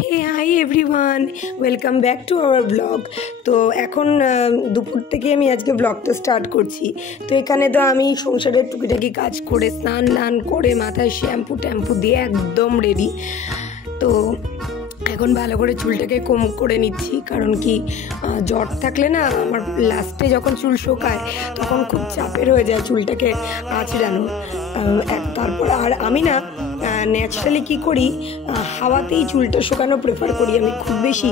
Hey hi everyone, welcome back to our blog. তো এখন দুপুর থেকে আমি আজকে ব্লগটা স্টার্ট করছি। তো এখানে তো আমি সংসারের টুকিটাকি কাজ করে স্নান করে মাথায় শ্যাম্পু দিয়ে একদম রেডি। তো এখন ভালো করে চুলটাকে কম করে নিচ্ছি, কারণ কি জ্বর থাকলে না আমার লাস্টে যখন চুল শোকায় তখন খুব চাপের হয়ে যায় চুলটাকে আঁচড়ানো। তারপর আর আমি না ন্যাচারালি কী করি, হাওয়াতেই চুলটা শুকানো প্রেফার করি। আমি খুব বেশি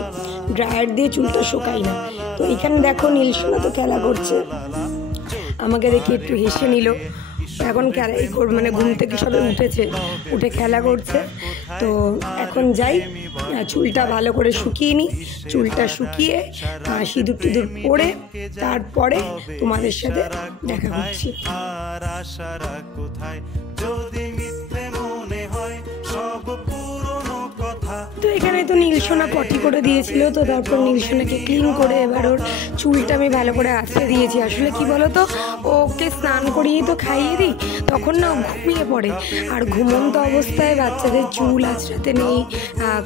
ড্রায়ার দিয়ে চুলটা শুকাই না। তো এখানে দেখো নীলসোনা তো খেলা করছে, আমাকে দেখে একটু হেসে নিল। এখন খেলাই মানে ঘুম থেকে সবে উঠে খেলা করছে। তো এখন যাই, চুলটা ভালো করে শুকিয়ে নিই। চুলটা শুকিয়ে সিঁদুর পরে তারপরে তোমাদের সাথে দেখা করছি। তো এখানে তো নীলসোনা পটি করে দিয়েছিল, তো তারপর নীলসোনাকে ক্লিন করে এবার ওর চুলটা আমি ভালো করে আঁচড়ে দিয়েছি। আসলে কি বলো তো, ওকে স্নান করিয়ে তো খাইয়ে দিই, তখন না ঘুমিয়ে পড়ে। আর ঘুমন্ত অবস্থায় বাচ্চাদের চুল আঁচড়াতে নেই,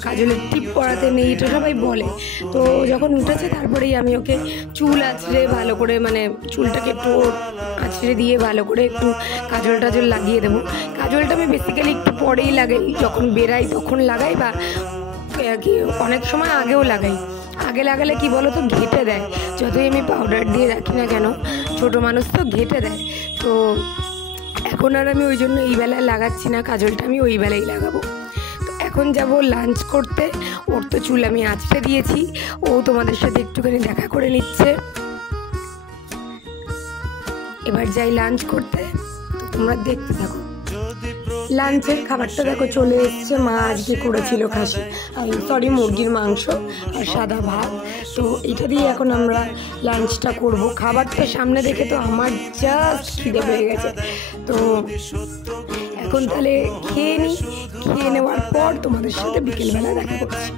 কাজলের টিপ পরাতে নেই, এটা সবাই বলে। তো যখন উঠেছে তারপরেই আমি ওকে চুল আঁচড়ে ভালো করে, মানে চুলটাকে একটু আঁচড়ে দিয়ে ভালো করে একটু কাজল টাজল লাগিয়ে দেবো। কাজলটা আমি বেসিক্যালি একটু পরেই লাগাই, যখন বেরাই তখন লাগাই, বা কি অনেক সময় আগেও লাগাই। আগে লাগালে কি বলো তো, ঘেঁটে দেয়। যতই আমি পাউডার দিয়ে রাখি না কেন, ছোটো মানুষ তো ঘেঁটে দেয়। তো এখন আর আমি ওই জন্য এই বেলায় লাগাচ্ছি না, কাজলটা আমি ওই বেলায় লাগাবো। তো এখন যাব লাঞ্চ করতে। ওর তো চুল আমি আঁচড়ে দিয়েছি, ও তোমাদের সাথে একটুখানি দেখা করে নিচ্ছে। এবার যাই লাঞ্চ করতে, তো তোমরা দেখতে থাকো। লাঞ্চের খাবারটা দেখো চলে এসছে। মা আজকে করেছিল মুরগির মাংস আর সাদা ভাত। তো এটা দিয়ে এখন আমরা লাঞ্চটা করব। খাবারটা সামনে দেখে তো আমার জাস্ট খিদে পেয়ে গেছে। তো এখন তাহলে খেয়ে নিই, খেয়ে নেওয়ার পর তোমাদের সাথে বিকেলবেলা দেখা করছি।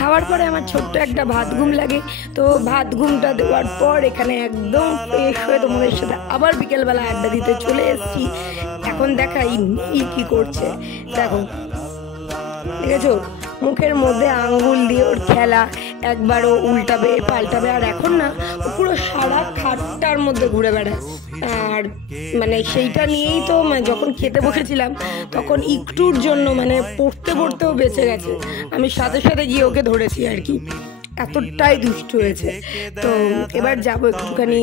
খাওয়ার পরে আমার ছোট্ট একটা ভাত ঘুম লাগে, তো ভাত ঘুমটা দেওয়ার পর এখানে একদম ফ্রেশ হয়ে তোমাদের সাথে আবার বিকেলবেলা আড্ডা দিতে চলে এসেছি। এখন দেখাই নীল কি করছে, দেখো দেখেছো, মুখের মধ্যে আঙ্গুল দিয়ে ওর খেলা, একবারও উল্টাবে পাল্টাবে। আর এখন না পুরো সারা খাটটার মধ্যে ঘুরে বেড়ায়। আর মানে সেইটা নিয়েই তো যখন খেতে বসেছিলাম তখন একটুর জন্য মানে পড়তেও বেঁচে গেছে। আমি সাথে সাথে গিয়ে ওকে ধরেছি আর কি, এতটাই দুষ্ট হয়েছে। তো এবার যাবো একটুখানি,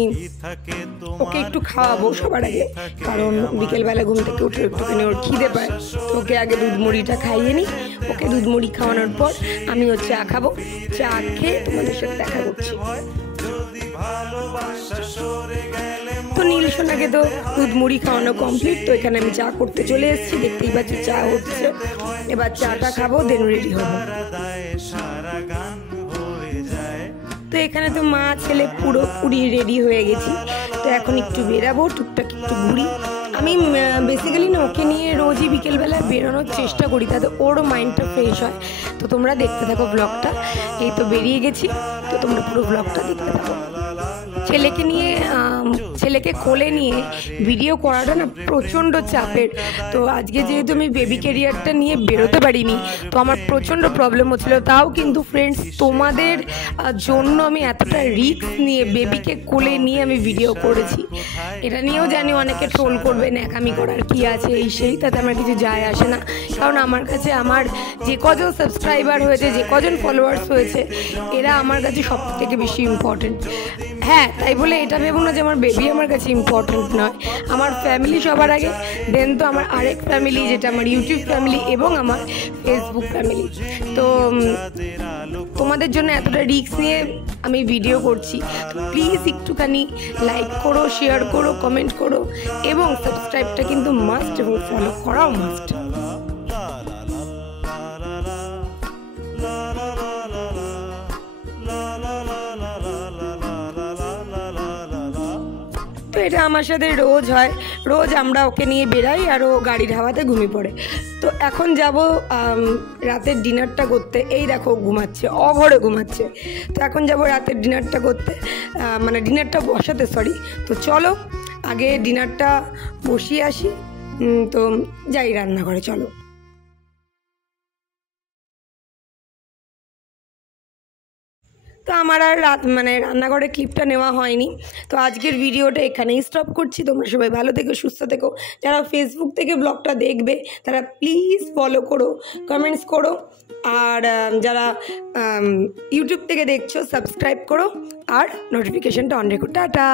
ওকে একটু খাওয়াবো সবার আগে, কারণ বিকেলবেলা ঘুম থেকে উঠে একটুখানি ওর খিদে পায়। তো ওকে আগে দুধ মুড়িটা খাইয়ে নিই। ওকে দুধ মুড়ি খাওয়ানোর পর আমি ওর চা খাবো। চা খেয়ে তোমাদের সাথে দেখা করছি। তো নীলসোনাকে তো দুধ মুড়ি খাওয়ানো কমপ্লিট। তো এখানে আমি চা করতে চলে এসেছি, দেখতেই পাচ্ছি চা হচ্ছে। এবার চাটা খাবো, দেন রেডি হবো। তো এখানে তো মা ছেলে পুরোপুরি রেডি হয়ে গেছি। তো এখন একটু বেরাবো, টুকটাক একটু ঘুরি। আমি বেসিক্যালি না ওকে নিয়ে রোজই বিকেলবেলায় বেরোনোর চেষ্টা করি, তাতে ওরও মাইন্ডটা ফ্রেশ হয়। তো তোমরা দেখতে থাকো ব্লগটা। এই তো বেরিয়ে গেছি, তো তোমরা পুরো ব্লগটা দেখতে থাকো। ছেলেকে কোলে নিয়ে ভিডিও করাটা না প্রচণ্ড চাপের। তো আজকে যেহেতু আমি বেবি ক্যারিয়ারটা নিয়ে বেরোতে পারিনি, তো আমার প্রচণ্ড প্রবলেম হচ্ছিলো। তাও কিন্তু ফ্রেন্ডস, তোমাদের জন্য আমি এতটা রিস্ক নিয়ে বেবিকে কোলে নিয়ে আমি ভিডিও করেছি। এটা নিয়েও জানি অনেকে ট্রোল করবে, ন্যাকামি করার কি আছে এই সেই, তাতে আমার কিছু যায় আসে না। কারণ আমার কাছে আমার যে কজন সাবস্ক্রাইবার হয়েছে, যে কজন ফলোয়ার্স হয়েছে, এরা আমার কাছে সব থেকে বেশি ইম্পর্টেন্ট। হ্যাঁ, তাই বলে এটা ভেবো না যে আমার বেবি আমার কাছে ইম্পর্টেন্ট নয়। আমার ফ্যামিলি সবার আগে, দেন তো আমার আরেক ফ্যামিলি, যেটা আমার ইউটিউব ফ্যামিলি এবং আমার ফেসবুক ফ্যামিলি। তো তোমাদের জন্য এতটা রিস্ক নিয়ে আমি ভিডিও করছি। তো প্লিজ একটুখানি লাইক করো, শেয়ার করো, কমেন্ট করো, এবং সাবস্ক্রাইবটা কিন্তু মাস্ট, এবং ফলো করাও মাস্ট। তো এটা আমার সাথে রোজ হয়, রোজ আমরা ওকে নিয়ে বেরাই আর ও গাড়ির হাওয়াতে ঘুমিয়ে পড়ে। তো এখন যাব রাতের ডিনারটা করতে। এই দেখো ঘুমাচ্ছে, অঘরে ঘুমাচ্ছে। তো এখন যাব রাতের ডিনারটা করতে, মানে ডিনারটা বসাতে, তো চলো আগে ডিনারটা বসিয়ে আসি। তো যাই রান্নাঘরে, চলো। তো আমার আর মানে রান্নাঘরের ক্লিপটা নেওয়া হয়নি। তো আজকের ভিডিওটা এখানেই স্টপ করছি। তোমরা সবাই ভালো থেকো, সুস্থ থেকো। যারা ফেসবুক থেকে ব্লগটা দেখবে তারা প্লিজ ফলো করো, কমেন্টস করো, আর যারা ইউটিউব থেকে দেখছো সাবস্ক্রাইব করো আর নোটিফিকেশানটা অন রেখো। টাটা।